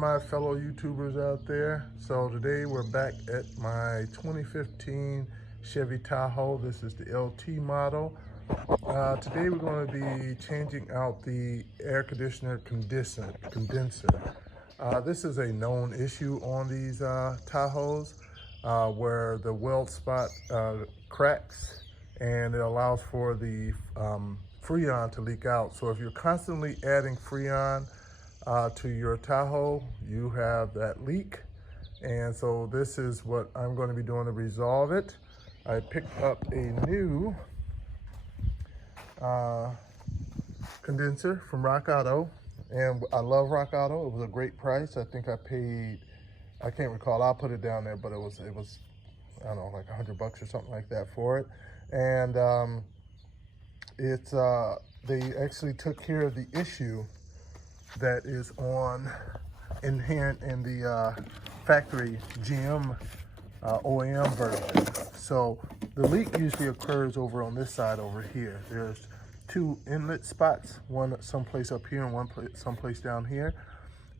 my fellow YouTubers out there. So today we're back at my 2015 Chevy Tahoe. This is the LT model. Today we're going to be changing out the air conditioner condenser. This is a known issue on these Tahoes where the weld spot cracks and it allows for the Freon to leak out. So if you're constantly adding Freon to your Tahoe, you have that leak. And so this is what I'm going to be doing to resolve it. I picked up a new condenser from Rock Auto, and I love Rock Auto. It was a great price. I think I paid, I can't recall, I'll put it down there, but it was I don't know, like $100 or something like that for it. And they actually took care of the issue that is inherent in the factory GM OEM version. So the leak usually occurs over on this side over here. There's two inlet spots, one someplace up here and one someplace down here.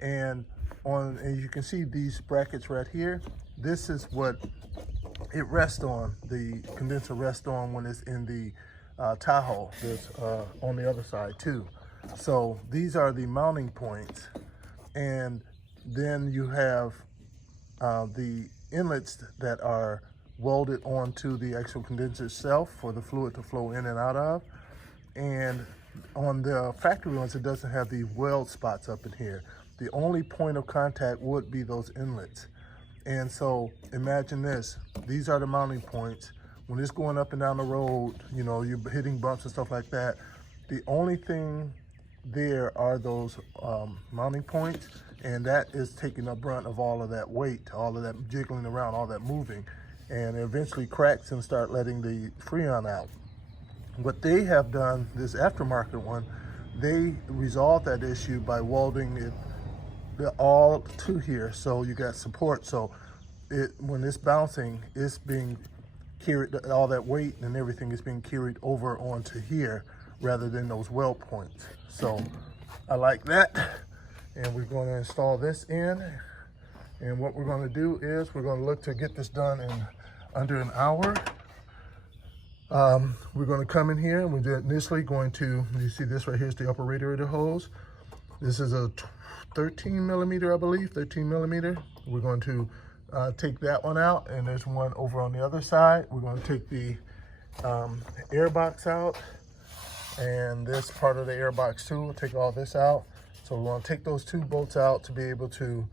And as you can see, these brackets right here, this is what it rests on, the condenser rests on when it's in the Tahoe. There's on the other side too. So these are the mounting points, and then you have the inlets that are welded onto the actual condenser itself for the fluid to flow in and out of. And on the factory ones, it doesn't have the weld spots up in here. The only point of contact would be those inlets. And so imagine this, these are the mounting points. When it's going up and down the road, you know, you're hitting bumps and stuff like that, the only thing there are those mounting points, and that is taking the brunt of all of that weight, all of that jiggling around, all that moving, and it eventually cracks and start letting the Freon out. What they have done, this aftermarket one, they resolved that issue by welding it all to here, so you got support. So when it's bouncing, it's being carried, all that weight and everything is being carried over onto here rather than those weld points. So I like that, and we're going to install this in. And what we're going to do is we're going to look to get this done in under an hour. We're going to come in here and we're initially going to, you see this right here is the upper radiator hose. This is a 13 millimeter, I believe, 13 millimeter. We're going to take that one out, and there's one over on the other side. We're going to take the air box out, and this part of the air box too. We'll take all this out. So we're going to take those two bolts out to be able to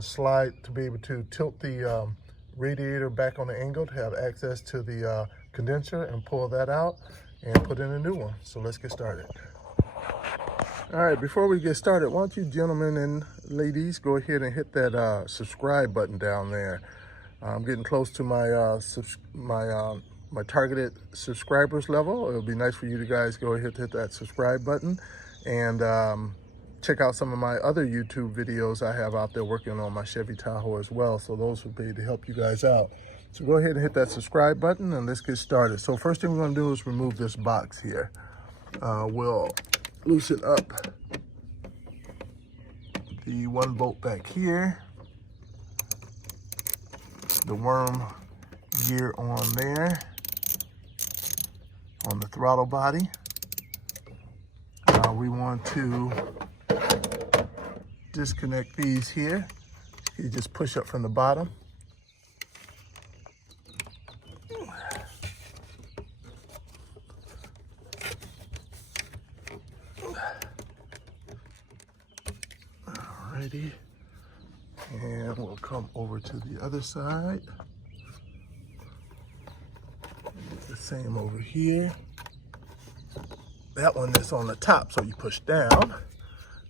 slide, to be able to tilt the radiator back on the angle to have access to the condenser, and pull that out and put in a new one. So let's get started. All right, before we get started, why don't you gentlemen and ladies go ahead and hit that subscribe button down there. I'm getting close to my my targeted subscribers level. It'll be nice for you guys to go ahead and hit that subscribe button, and check out some of my other YouTube videos I have out there working on my Chevy Tahoe as well. So those will be to help you guys out. So go ahead and hit that subscribe button and let's get started. So first thing we're going to do is remove this box here. We'll loosen up the one bolt back here, the worm gear on there, on the throttle body. We want to disconnect these here. You just push up from the bottom. Alrighty, and we'll come over to the other side. The same over here. That one is on the top, so you push down,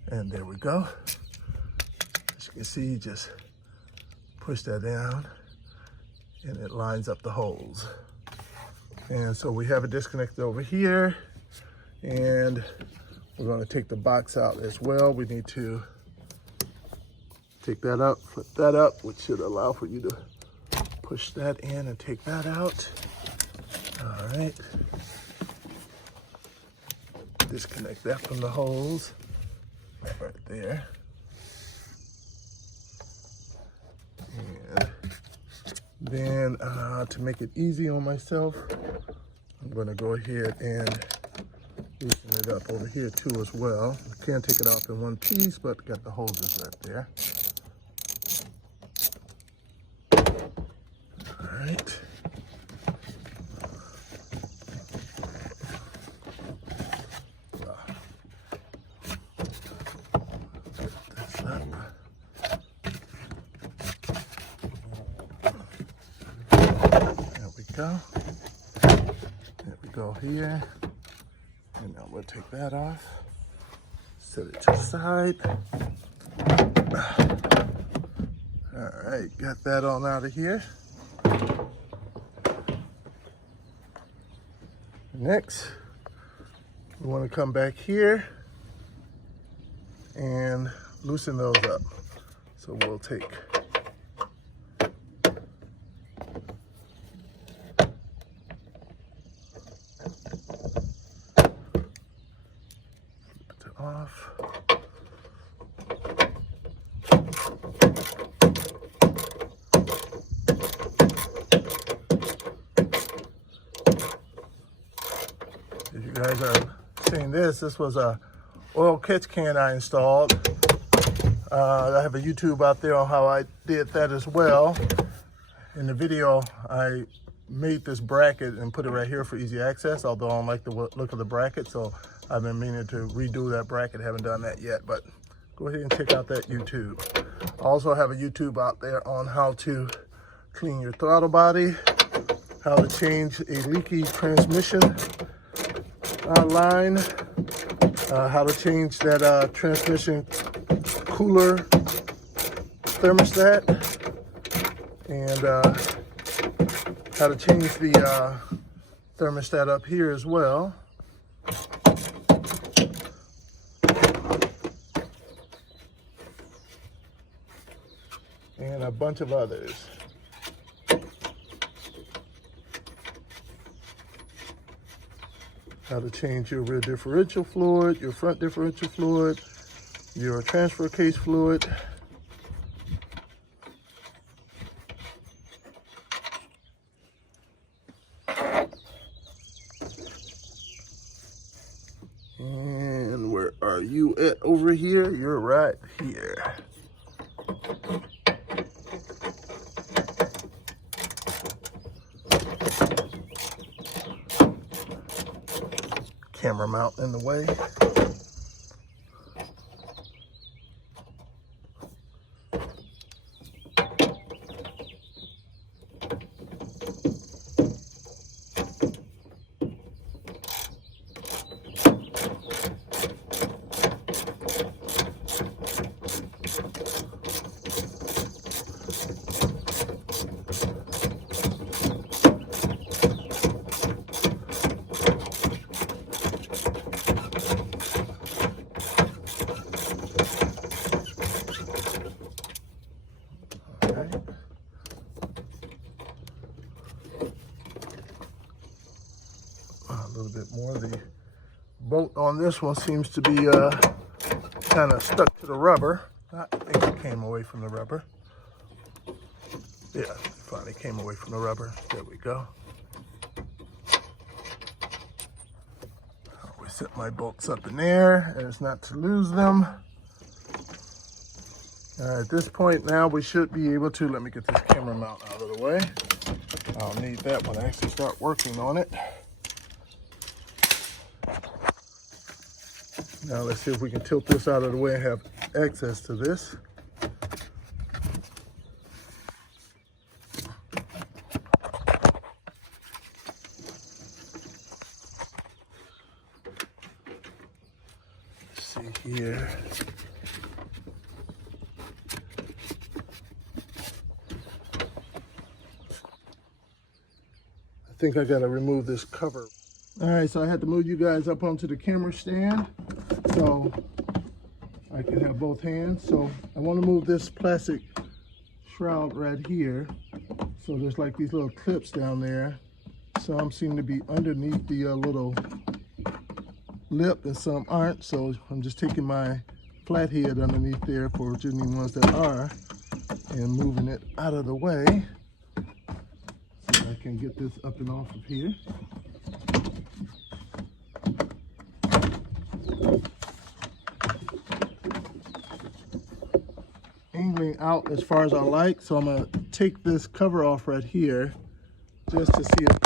and there we go. As you can see, you just push that down, and it lines up the holes. And so we have it disconnected over here, and we're going to take the box out as well. We need to take that up, flip that up, which should allow for you to push that in and take that out. All right. Disconnect that from the holes right there. Then to make it easy on myself, I'm going to go ahead and loosen it up over here too as well. I can't take it off in one piece, but got the hoses right there. All right. There we go here, and now we'll take that off, set it to the side. All right, got that on out of here. Next, we want to come back here and loosen those up. So we'll take off. If you guys are seeing this was a oil catch can I installed. I have a YouTube out there on how I did that as well. In the video, I made this bracket and put it right here for easy access, although I don't like the look of the bracket, so I've been meaning to redo that bracket. Haven't done that yet, but go ahead and check out that YouTube. I also have a YouTube out there on how to clean your throttle body, how to change a leaky transmission line, how to change that transmission cooler thermostat, and how to change the thermostat up here as well. And a bunch of others. How to change your rear differential fluid, your front differential fluid, your transfer case fluid. And where are you at over here? You're right here. Camera mount in the way. A little bit more. The bolt on this one seems to be kind of stuck to the rubber. I think it came away from the rubber. Yeah, it finally came away from the rubber. There we go. I always set my bolts up in there as not to lose them. At this point now we should be able to, let me get this camera mount out of the way. I'll need that when I actually start working on it. Now let's see if we can tilt this out of the way and have access to this. Let's see here. I think I gotta remove this cover. All right, so I had to move you guys up onto the camera stand so I can have both hands. So I want to move this plastic shroud right here. So there's like these little clips down there. Some seem to be underneath the little lip and some aren't. So I'm just taking my flathead underneath there for just the ones that are and moving it out of the way. can get this up and off of here. Angling out as far as I like, so I'm gonna take this cover off right here just to see if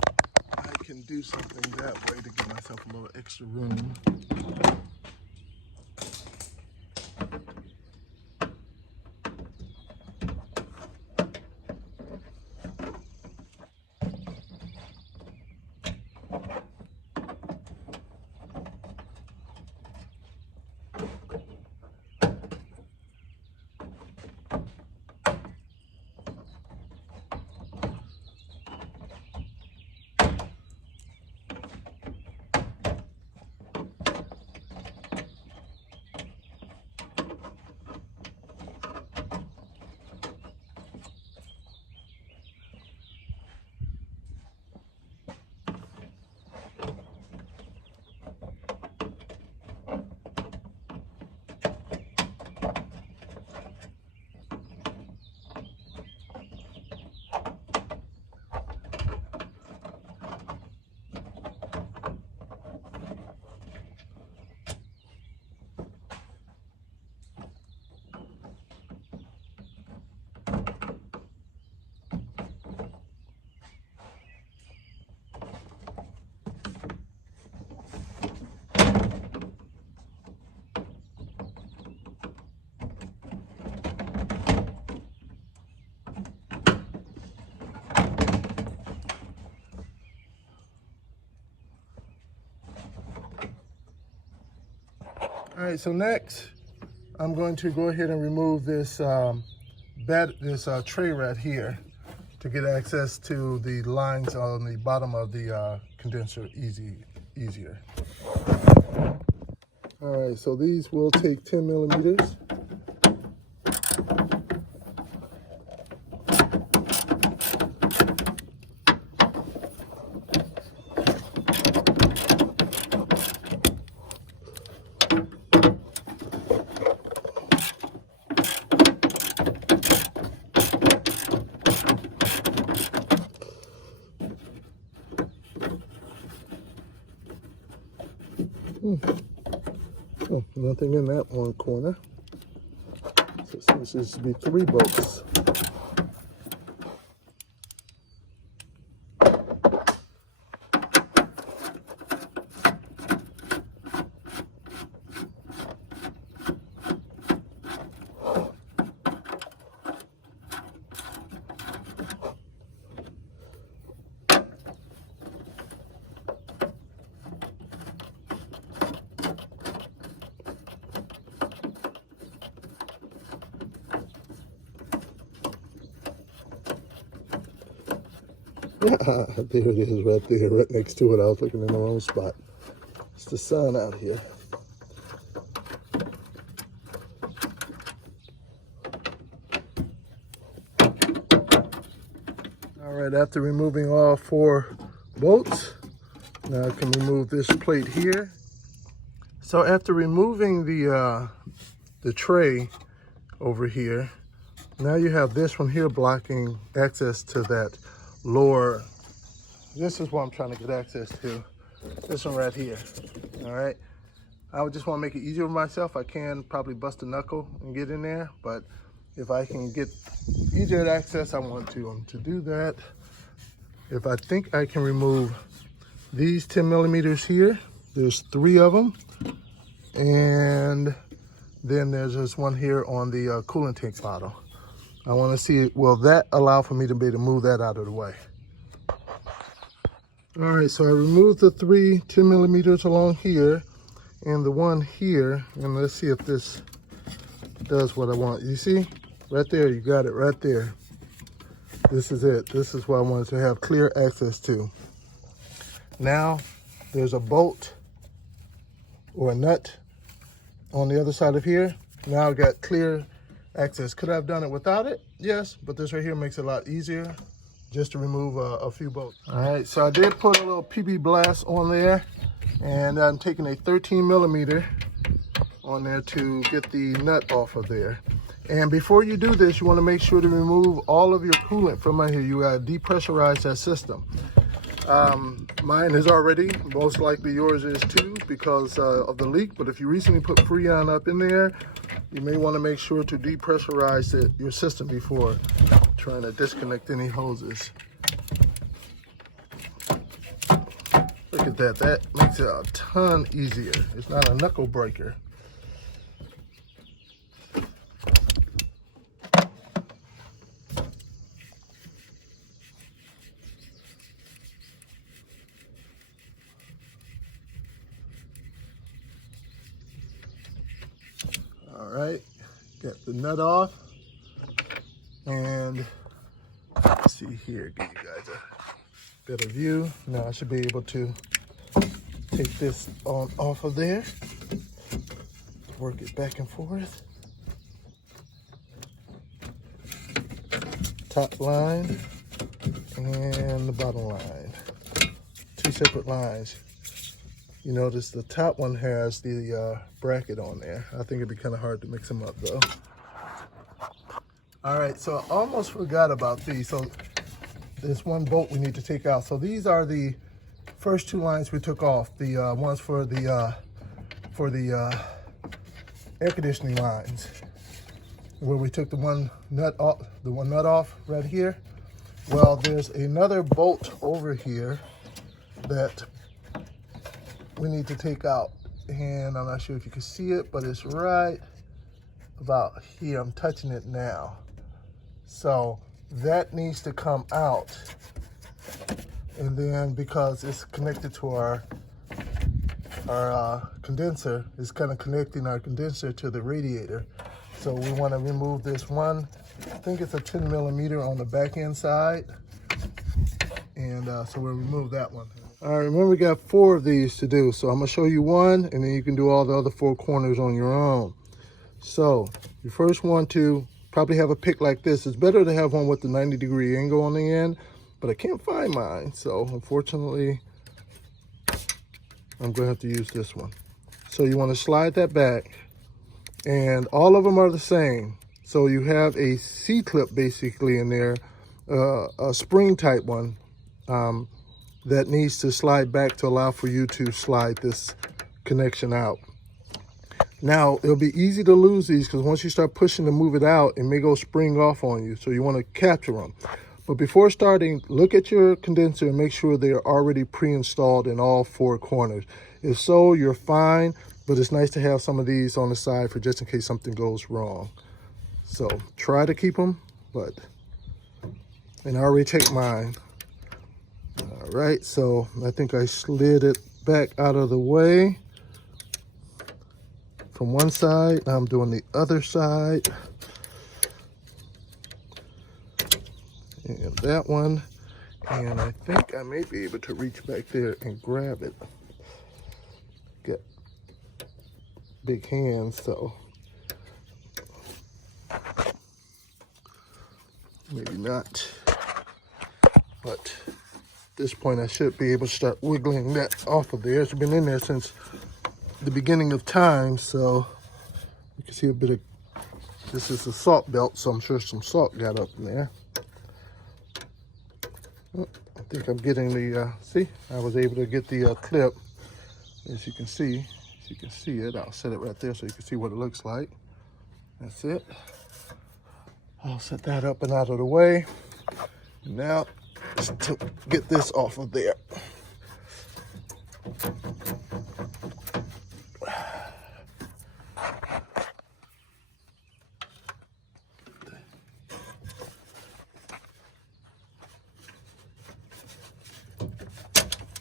I can do something that way to give myself a little extra room. All right, so next I'm going to go ahead and remove this tray right here to get access to the lines on the bottom of the condenser easier. All right, so these will take 10 millimeters. Oh, nothing in that one corner. So this is to be 3 bolts. There it is right there, right next to it. I was looking in the wrong spot. It's the sun out here. All right, after removing all 4 bolts, now I can remove this plate here. So after removing the tray over here, now you have this one here blocking access to that lower. This is what I'm trying to get access to. This one right here. All right. I would just want to make it easier for myself. I can probably bust a knuckle and get in there, but if I can get easier access, I want to do that. If I think I can remove these 10 millimeters here, there's 3 of them, and then there's this one here on the coolant tank bottle. I want to see, will that allow for me to be able to move that out of the way? All right, so I removed the 3 10 millimeters along here and the one here, and let's see if this does what I want. You see, right there, you got it right there. This is it. This is what I wanted to have clear access to. Now, there's a bolt or a nut on the other side of here. Now I've got clear access. Could I have done it without it? Yes, but this right here makes it a lot easier just to remove a few bolts. All right, so I did put a little PB blast on there, and I'm taking a 13 millimeter on there to get the nut off of there. And before you do this, you want to make sure to remove all of your coolant from out here. You got to depressurize that system. Mine is already, most likely yours is too, because of the leak. But if you recently put Freon up in there, you may want to make sure to depressurize your system before trying to disconnect any hoses. Look at that, that makes it a ton easier. It's not a knuckle breaker. All right, get the nut off, and let's see here, give you guys a better view. Now I should be able to take this on off of there, work it back and forth. Top line and the bottom line, two separate lines. You notice the top one has the bracket on there. I think it'd be kind of hard to mix them up though. All right, so I almost forgot about these. So there's one bolt we need to take out. So these are the first two lines we took off. The ones for the air conditioning lines, where we took the one nut off right here. Well, there's another bolt over here that we need to take out, and I'm not sure if you can see it, but it's right about here. I'm touching it now. So that needs to come out, and then because it's connected to our condenser, it's kind of connecting our condenser to the radiator. So we want to remove this one. I think it's a 10 millimeter on the back end side, and so we'll remove that one. All right, remember we got 4 of these to do, so I'm gonna show you one, and then you can do all the other 4 corners on your own. So you first want to probably have a pick like this. It's better to have one with the 90-degree angle on the end, but I can't find mine, so unfortunately I'm gonna have to use this one. So you want to slide that back, and all of them are the same. So you have a C-clip basically in there, a spring type one, that needs to slide back to allow for you to slide this connection out. Now, it'll be easy to lose these because once you start pushing to move it out, it may go spring off on you. So you want to capture them. But before starting, look at your condenser and make sure they are already pre-installed in all 4 corners. If so, you're fine, but it's nice to have some of these on the side for just in case something goes wrong. So try to keep them, and I already checked mine. All right, so I think I slid it back out of the way from one side. Now I'm doing the other side. And that one. And I think I may be able to reach back there and grab it. Got big hands, so maybe not. But at this point, I should be able to start wiggling that off of there. It's been in there since the beginning of time, so you can see a bit of, this is a salt belt, so I'm sure some salt got up in there. Oh, I think I'm getting the, see, I was able to get the clip, as you can see. As you can see it, I'll set it right there so you can see what it looks like. That's it. I'll set that up and out of the way. Now, to get this off of there.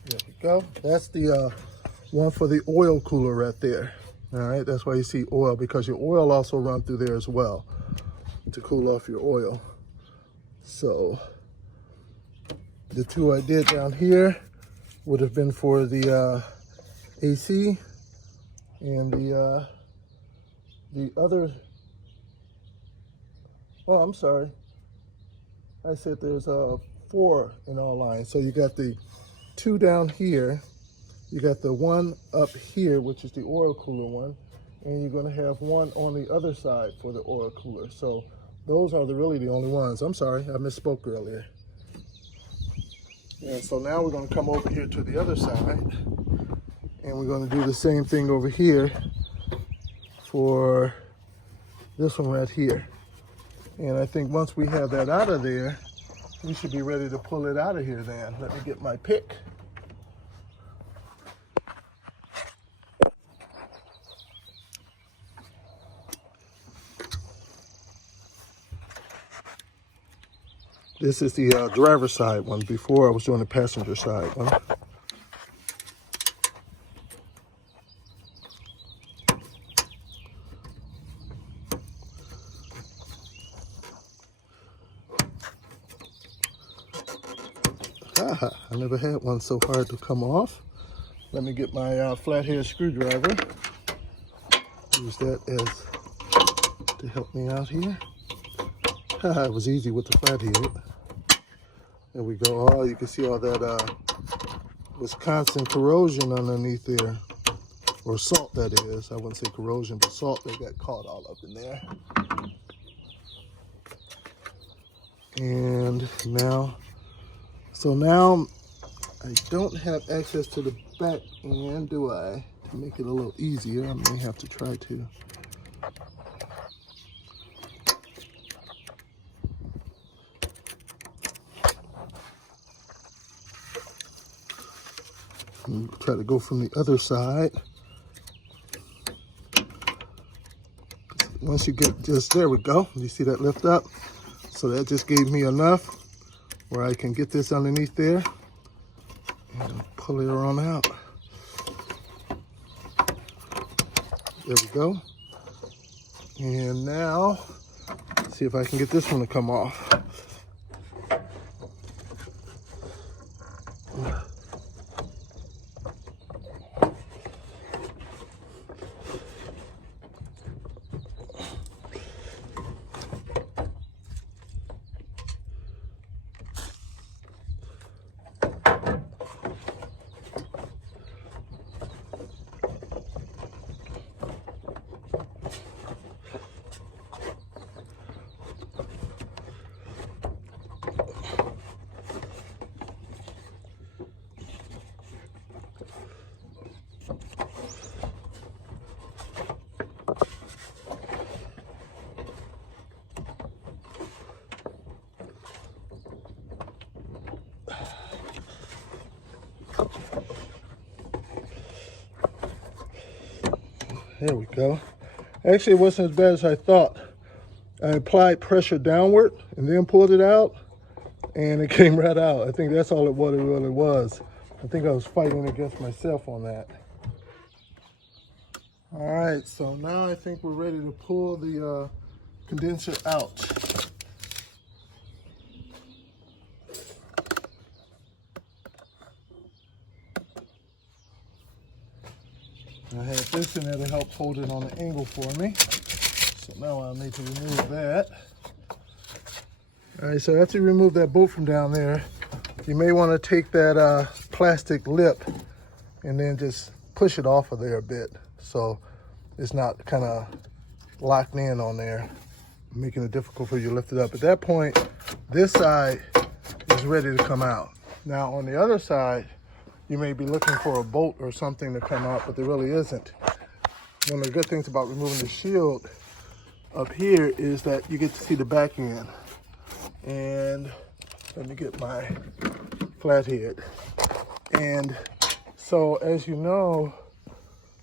There we go. That's the one for the oil cooler right there. All right, that's why you see oil, because your oil also runs through there as well to cool off your oil. So the 2 I did down here would have been for the AC, and the other, oh, I'm sorry. I said there's 4 in all lines. So you got the 2 down here, you got the 1 up here, which is the oil cooler one, and you're going to have one on the other side for the oil cooler. So those are really the only ones. I'm sorry, I misspoke earlier. And so now we're going to come over here to the other side, and we're going to do the same thing over here for this one right here. And I think once we have that out of there, we should be ready to pull it out of here then. Let me get my pick. This is the driver's side one. Before I was doing the passenger side one. I never had one so hard to come off. Let me get my flathead screwdriver. Use that as to help me out here. It was easy with the flathead. There we go. Oh, you can see all that Wisconsin corrosion underneath there. Or salt, that is. I wouldn't say corrosion, but salt that got caught all up in there. And now, so now I don't have access to the back end, do I? To make it a little easier, I may have to try to. Try to go from the other side. Once you get just, there we go. You see that lift up? So that just gave me enough where I can get this underneath there and pull it on out. There we go. And now, see if I can get this one to come off. There we go. Actually, it wasn't as bad as I thought. I applied pressure downward and then pulled it out, and it came right out. I think that's all it really was. I think I was fighting against myself on that. All right, so now I think we're ready to pull the condenser out. I have this in there to help hold it on the angle for me. So now I'll need to remove that. All right, so after you remove that bolt from down there, you may want to take that plastic lip and then just push it off of there a bit so it's not kind of locked in on there, making it difficult for you to lift it up. At that point, this side is ready to come out. Now on the other side, you may be looking for a bolt or something to come out, but there really isn't. One of the good things about removing the shield up here is that you get to see the back end. And let me get my flathead. And so as you know,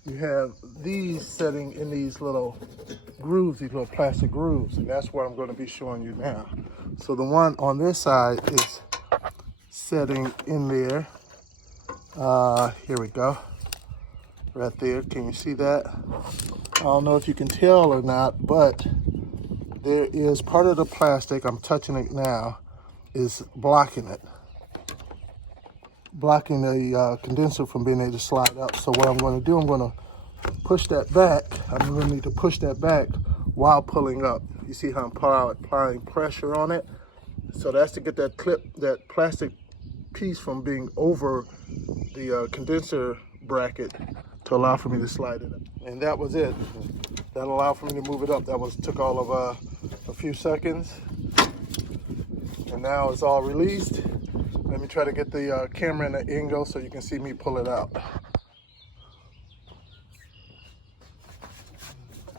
you have these setting in these little grooves, these little plastic grooves, and that's what I'm going to be showing you now. So the one on this side is setting in there. Here we go, right there. Can you see that? I don't know if you can tell or not, but there is part of the plastic, I'm touching it now, is blocking it. Blocking the condenser from being able to slide up. So what I'm going to do, I'm going to push that back. I'm going to need to push that back while pulling up. You see how I'm applying pressure on it? So that's to get that that plastic piece from being over the condenser bracket to allow for me to slide it up. And that was it. That allowed for me to move it up. That took all of a few seconds. And now it's all released. Let me try to get the camera in the angle so you can see me pull it out.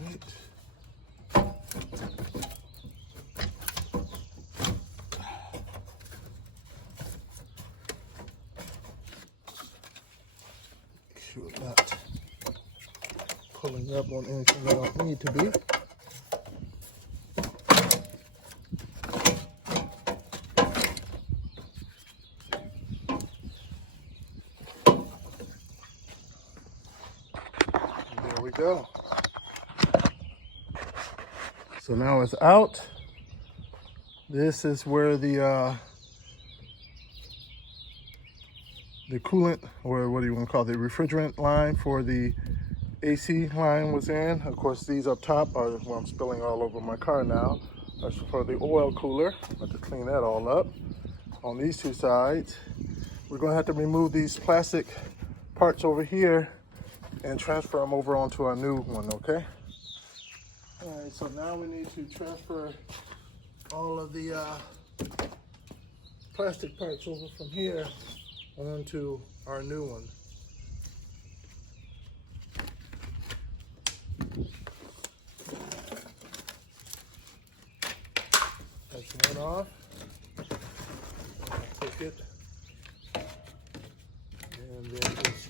Right. Sure not pulling up on anything I don't need to be. And there we go. So now it's out. This is where the coolant, or what do you want to call it, the refrigerant line for the AC line was in. Of course, these up top are, well, I'm spilling all over my car now, are for the oil cooler. I have to clean that all up. On these two sides, we're going to have to remove these plastic parts over here and transfer them over onto our new one, okay? All right, so now we need to transfer all of the plastic parts over from here onto our new one. Take one off. Take it. And then just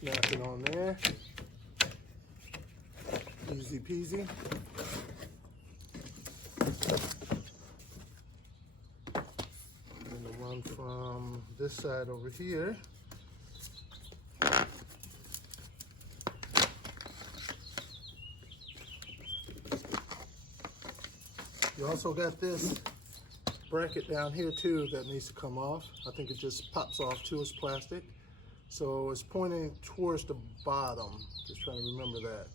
snap it on there. Easy peasy. And the one from this side over here. You also got this bracket down here too that needs to come off. I think it just pops off too, it's plastic. So it's pointing towards the bottom. Just trying to remember that.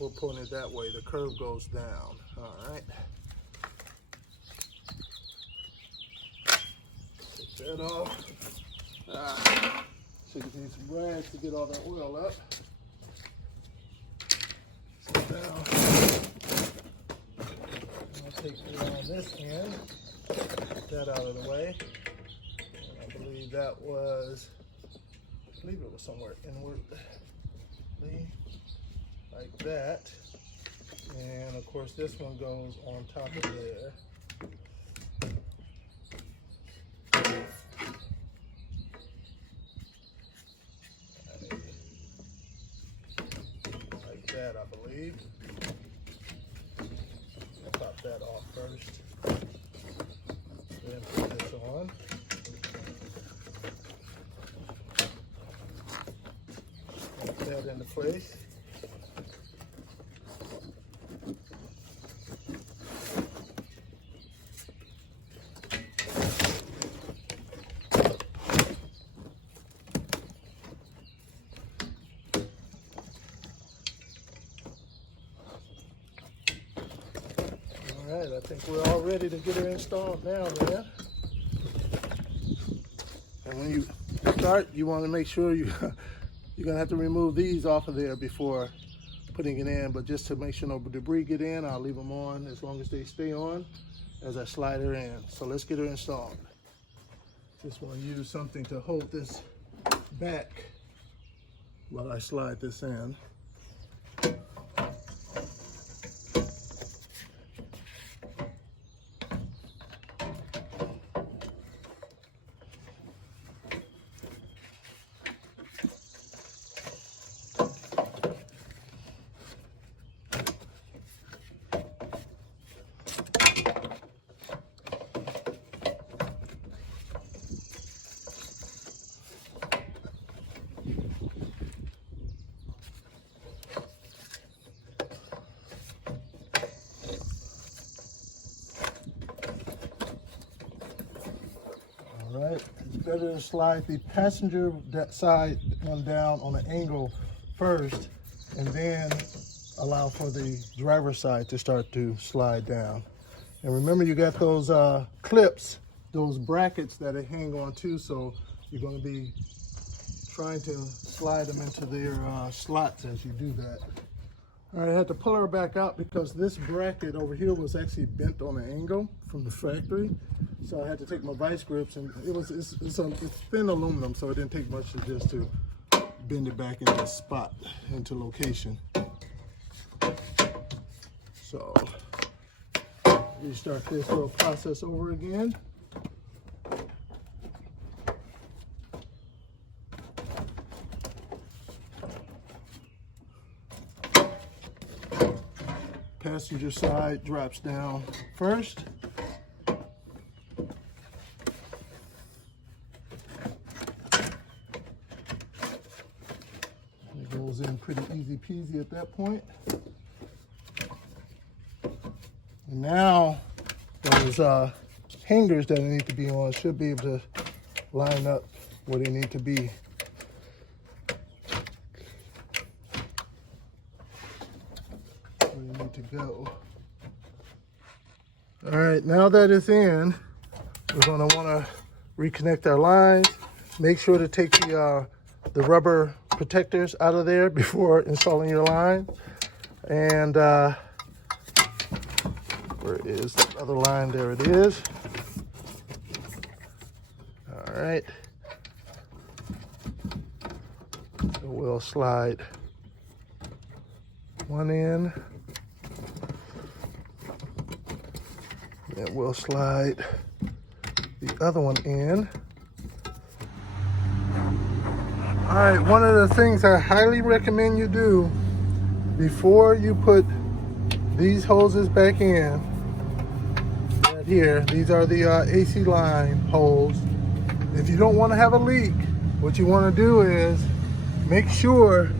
We're pulling it that way, the curve goes down. All right. Take that off. So you need some rags to get all that oil up. So now, I'll take it on this end, get that out of the way. And I believe that was, it was somewhere inwardly, like that. And of course this one goes on top of there. Like that, I believe. I'll pop that off first. Then put this on. Put that into place. All right, I think we're all ready to get her installed now, man. And when you start, you want to make sure you're gonna have to remove these off of there before putting it in. But just to make sure no debris get in, I'll leave them on as long as they stay on as I slide her in. So let's get her installed. Just want to use something to hold this back while I slide this in. All right, it's better to slide the passenger side one down on an angle first, and then allow for the driver's side to start to slide down. And remember, you got those clips, those brackets that hang on too, so you're going to be trying to slide them into their slots as you do that. All right, I had to pull her back out because this bracket over here was actually bent on an angle from the factory. So I had to take my vice grips, and it's thin aluminum, so it didn't take much to bend it back into spot, into location. So restart this little process over again. Passenger side drops down first. It goes in pretty easy peasy at that point. And now those hangers that need to be on should be able to line up where they need to be. To go. All right, now that it's in, we're going to want to reconnect our lines. Make sure to take the rubber protectors out of there before installing your line. And where is the other line? There it is. All right. So we'll slide one in. And we'll slide the other one in. All right, one of the things I highly recommend you do before you put these hoses back in, right here, these are the AC line holes. If you don't want to have a leak, what you want to do is make sure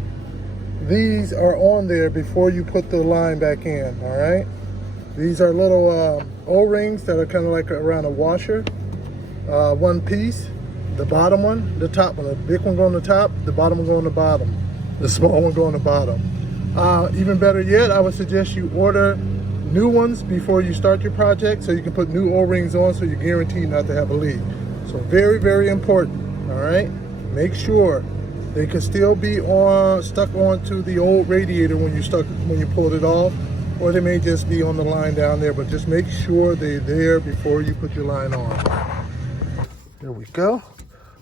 these are on there before you put the line back in, all right? These are little O-rings that are kind of like around a washer, one piece. The bottom one, the top one, the big one go on the top, the bottom one go on the bottom, the small one go on the bottom. Even better yet, I would suggest you order new ones before you start your project so you can put new O-rings on so you're guaranteed not to have a leak. So very, very important, all right? Make sure they can still be stuck onto the old radiator when you pulled it off, or they may just be on the line down there, but just make sure they're there before you put your line on. There we go.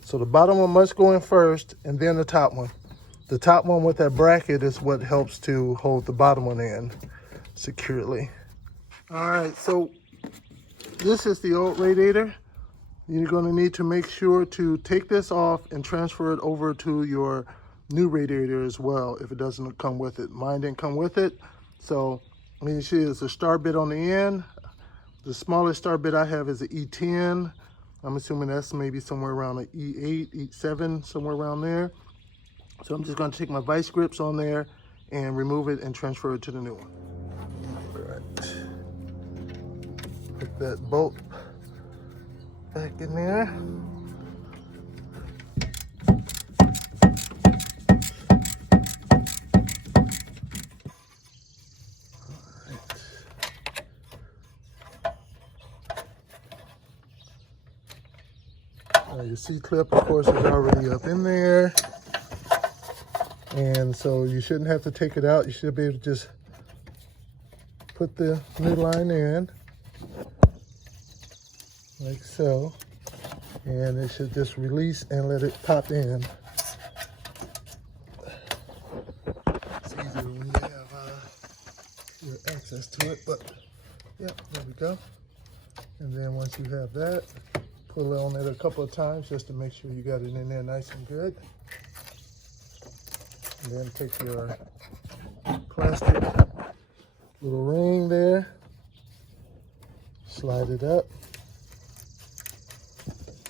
So the bottom one must go in first, and then the top one. The top one with that bracket is what helps to hold the bottom one in securely. All right, so this is the old radiator. You're gonna need to make sure to take this off and transfer it over to your new radiator as well if it doesn't come with it. Mine didn't come with it, so you see there's a star bit on the end. The smallest star bit I have is an E10. I'm assuming that's maybe somewhere around an E8, E7, somewhere around there. So I'm just gonna take my vice grips on there and remove it and transfer it to the new one. All right. Put that bolt back in there. Your C-clip, of course, is already up in there. And so you shouldn't have to take it out. You should be able to just put the new line in, like so. And it should just release and let it pop in. It's easier when you have your access to it, but yeah, there we go. And then once you have that, pull on it a couple of times just to make sure you got it in there nice and good. And then take your plastic little ring there, slide it up,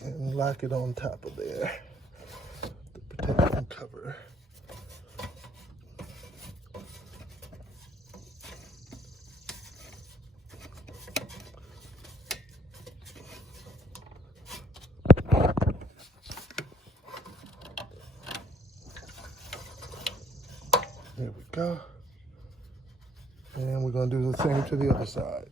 and lock it on top of there to protect and cover. There we go. And we're going to do the same to the other side.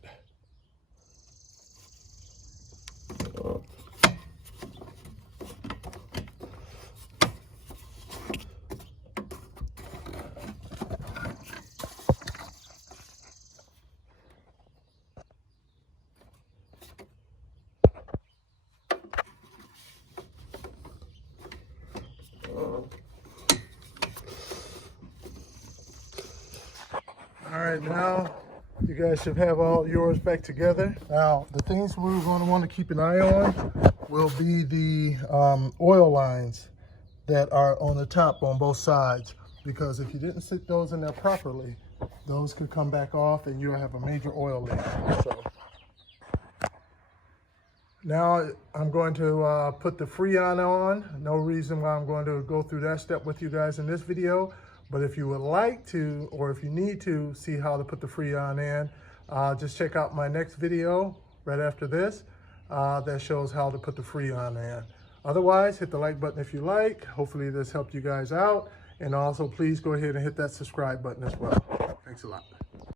right, now you guys should have all yours back together. Now, the things we're going to want to keep an eye on will be the oil lines that are on the top on both sides, because if you didn't stick those in there properly, those could come back off and you'll have a major oil leak. So now I'm going to put the Freon on. No reason why I'm going to go through that step with you guys in this video, but if you would like to, or if you need to see how to put the Freon in, just check out my next video right after this that shows how to put the Freon in. Otherwise, hit the like button if you like. Hopefully this helped you guys out. And also please go ahead and hit that subscribe button as well. Thanks a lot.